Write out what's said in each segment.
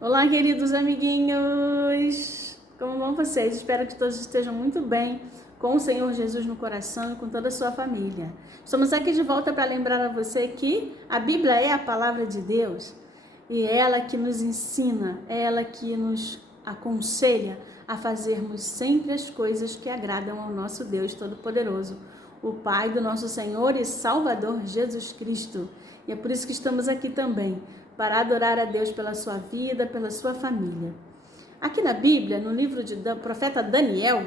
Olá, queridos amiguinhos! Como vão vocês? Espero que todos estejam muito bem, com o Senhor Jesus no coração e com toda a sua família. Estamos aqui de volta para lembrar a você que a Bíblia é a palavra de Deus e é ela que nos ensina, é ela que nos aconselha a fazermos sempre as coisas que agradam ao nosso Deus Todo-Poderoso, o Pai do nosso Senhor e Salvador Jesus Cristo. E é por isso que estamos aqui também, para adorar a Deus pela sua vida, pela sua família. Aqui na Bíblia, no livro do profeta Daniel,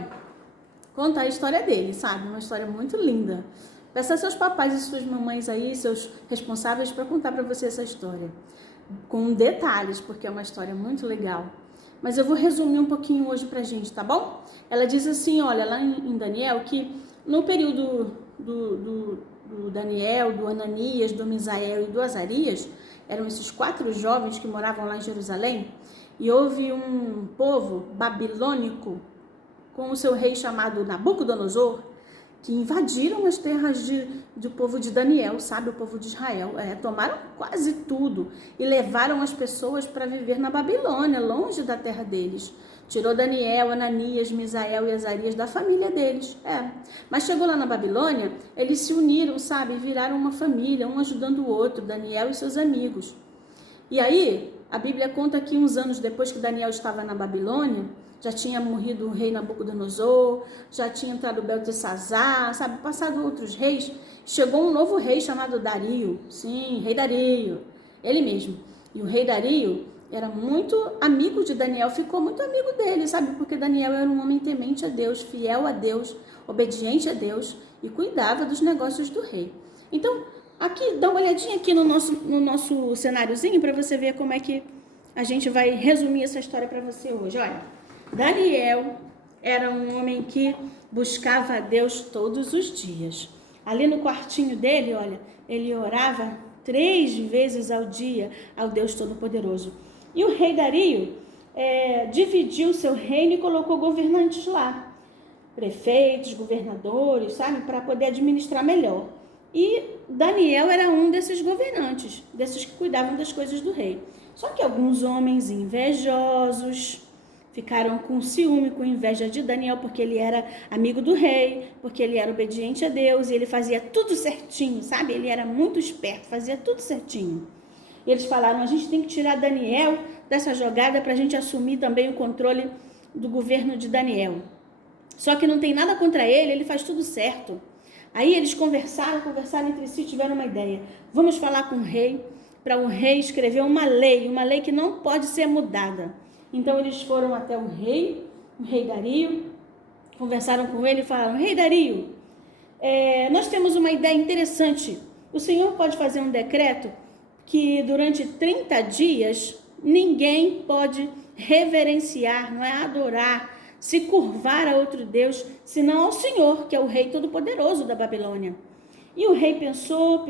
conta a história dele, sabe? Uma história muito linda. Peça a seus papais e suas mamães aí, seus responsáveis, para contar para você essa história. Com detalhes, porque é uma história muito legal. Mas eu vou resumir um pouquinho hoje pra gente, tá bom? Ela diz assim, olha, lá em Daniel, que no período do Daniel, do Ananias, do Misael e do Azarias, eram esses 4 jovens que moravam lá em Jerusalém, e houve um povo babilônico com o seu rei chamado Nabucodonosor, que invadiram as terras do povo de Daniel, sabe, o povo de Israel. Tomaram quase tudo e levaram as pessoas para viver na Babilônia, longe da terra deles. Tirou Daniel, Ananias, Misael e Azarias da família deles. Mas chegou lá na Babilônia, eles se uniram, sabe, viraram uma família, um ajudando o outro, Daniel e seus amigos. E aí, a Bíblia conta que uns anos depois que Daniel estava na Babilônia, já tinha morrido o rei Nabucodonosor, já tinha entrado Beltesazar, sabe, passado outros reis, chegou um novo rei chamado Dario, sim, rei Dario, ele mesmo. E o rei Dario era muito amigo de Daniel, ficou muito amigo dele, sabe, porque Daniel era um homem temente a Deus, fiel a Deus, obediente a Deus e cuidava dos negócios do rei. Então, aqui, dá uma olhadinha aqui no nosso cenáriozinho para você ver como é que a gente vai resumir essa história para você hoje. Olha, Daniel era um homem que buscava a Deus todos os dias. Ali no quartinho dele, olha, ele orava 3 vezes ao dia ao Deus Todo-Poderoso. E o rei Dario dividiu seu reino e colocou governantes lá, prefeitos, governadores, sabe, para poder administrar melhor. E Daniel era um desses governantes, desses que cuidavam das coisas do rei. Só que alguns homens invejosos ficaram com ciúme, com inveja de Daniel, porque ele era amigo do rei, porque ele era obediente a Deus e ele fazia tudo certinho, sabe? Ele era muito esperto, fazia tudo certinho. E eles falaram, a gente tem que tirar Daniel dessa jogada para a gente assumir também o controle do governo de Daniel. Só que não tem nada contra ele, ele faz tudo certo. Aí eles conversaram entre si, tiveram uma ideia. Vamos falar com o rei, para o rei escrever uma lei que não pode ser mudada. Então eles foram até o rei Dario, conversaram com ele e falaram, rei Dario, nós temos uma ideia interessante. O senhor pode fazer um decreto que durante 30 dias ninguém pode reverenciar, não é adorar, se curvar a outro Deus, senão ao Senhor, que é o rei todo-poderoso da Babilônia. E o rei pensou,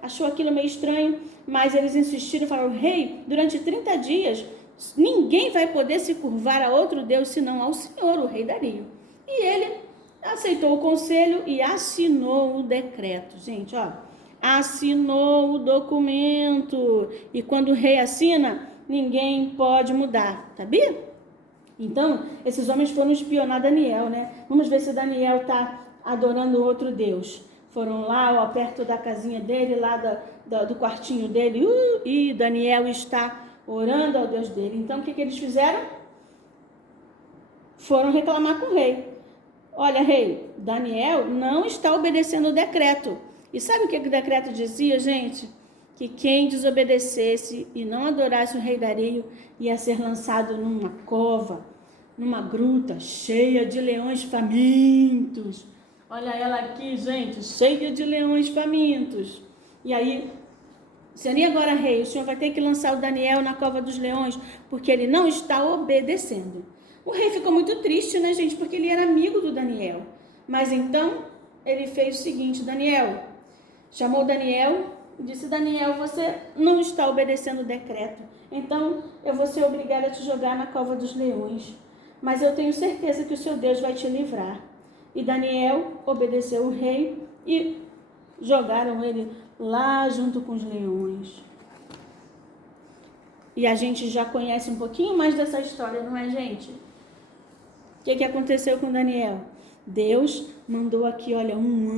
achou aquilo meio estranho, mas eles insistiram e falaram, rei, durante 30 dias, ninguém vai poder se curvar a outro Deus, senão ao Senhor, o rei Dario. E ele aceitou o conselho e assinou o decreto. Gente, ó, assinou o documento. E quando o rei assina, ninguém pode mudar, sabia? Então, esses homens foram espionar Daniel, né? Vamos ver se Daniel está adorando outro Deus. Foram lá, ó, perto da casinha dele, lá do quartinho dele, e Daniel está orando ao Deus dele. Então, o que eles fizeram? Foram reclamar com o rei. Olha, rei, Daniel não está obedecendo o decreto. E sabe o que o decreto dizia, gente? Que quem desobedecesse e não adorasse o rei Dario ia ser lançado numa cova, numa gruta cheia de leões famintos. Olha ela aqui, gente, cheia de leões famintos. E aí, seria agora, rei, o senhor vai ter que lançar o Daniel na cova dos leões, porque ele não está obedecendo. O rei ficou muito triste, né, gente, porque ele era amigo do Daniel. Mas então, ele fez o seguinte, Daniel, chamou Daniel e disse, Daniel, você não está obedecendo o decreto, então eu vou ser obrigada a te jogar na cova dos leões. Mas eu tenho certeza que o seu Deus vai te livrar. E Daniel obedeceu o rei e jogaram ele lá junto com os leões. E a gente já conhece um pouquinho mais dessa história, não é, gente? O que aconteceu com Daniel? Deus mandou aqui, olha, um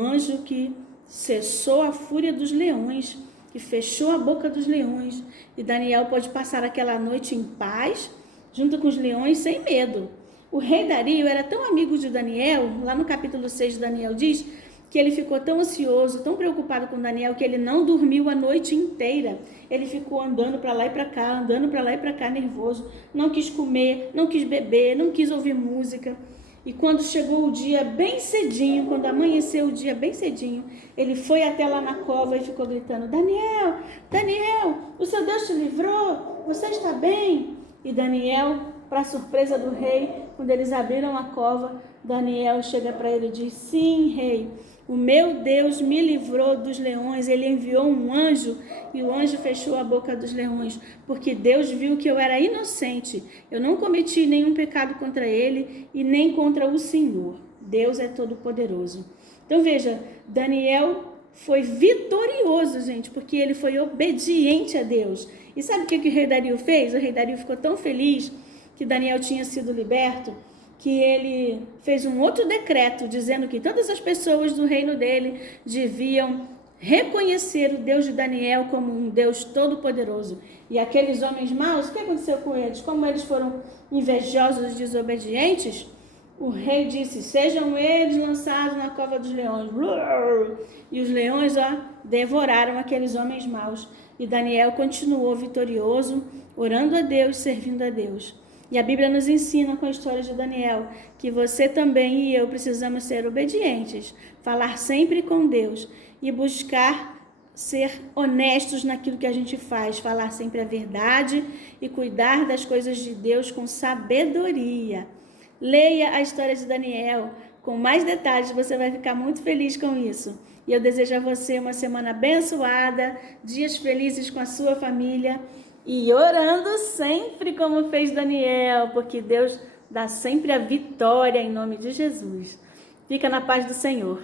anjo que cessou a fúria dos leões, que fechou a boca dos leões. E Daniel pode passar aquela noite em paz, junto com os leões, sem medo. O rei Dario era tão amigo de Daniel, lá no capítulo 6 de Daniel diz que ele ficou tão ansioso, tão preocupado com Daniel, que ele não dormiu a noite inteira. Ele ficou andando para lá e para cá, andando para lá e para cá, nervoso. Não quis comer, não quis beber, não quis ouvir música. E quando chegou o dia bem cedinho, quando amanheceu o dia bem cedinho, ele foi até lá na cova e ficou gritando: Daniel, Daniel, o seu Deus te livrou, você está bem? E Daniel, para surpresa do rei, quando eles abriram a cova, Daniel chega para ele e diz: sim, rei, o meu Deus me livrou dos leões, ele enviou um anjo e o anjo fechou a boca dos leões, porque Deus viu que eu era inocente, eu não cometi nenhum pecado contra ele e nem contra o Senhor. Deus é todo poderoso. Então veja, Daniel foi vitorioso, gente, porque ele foi obediente a Deus. E sabe o que o rei Dario fez? O rei Dario ficou tão feliz que Daniel tinha sido liberto, que ele fez um outro decreto dizendo que todas as pessoas do reino dele deviam reconhecer o Deus de Daniel como um Deus todo-poderoso. E aqueles homens maus, o que aconteceu com eles? Como eles foram invejosos e desobedientes, o rei disse: sejam eles lançados na cova dos leões. E os leões, devoraram aqueles homens maus. E Daniel continuou vitorioso, orando a Deus, servindo a Deus. E a Bíblia nos ensina com a história de Daniel que você também e eu precisamos ser obedientes, falar sempre com Deus e buscar ser honestos naquilo que a gente faz, falar sempre a verdade e cuidar das coisas de Deus com sabedoria. Leia a história de Daniel com mais detalhes, você vai ficar muito feliz com isso. E eu desejo a você uma semana abençoada, dias felizes com a sua família. E orando sempre como fez Daniel, porque Deus dá sempre a vitória em nome de Jesus. Fica na paz do Senhor.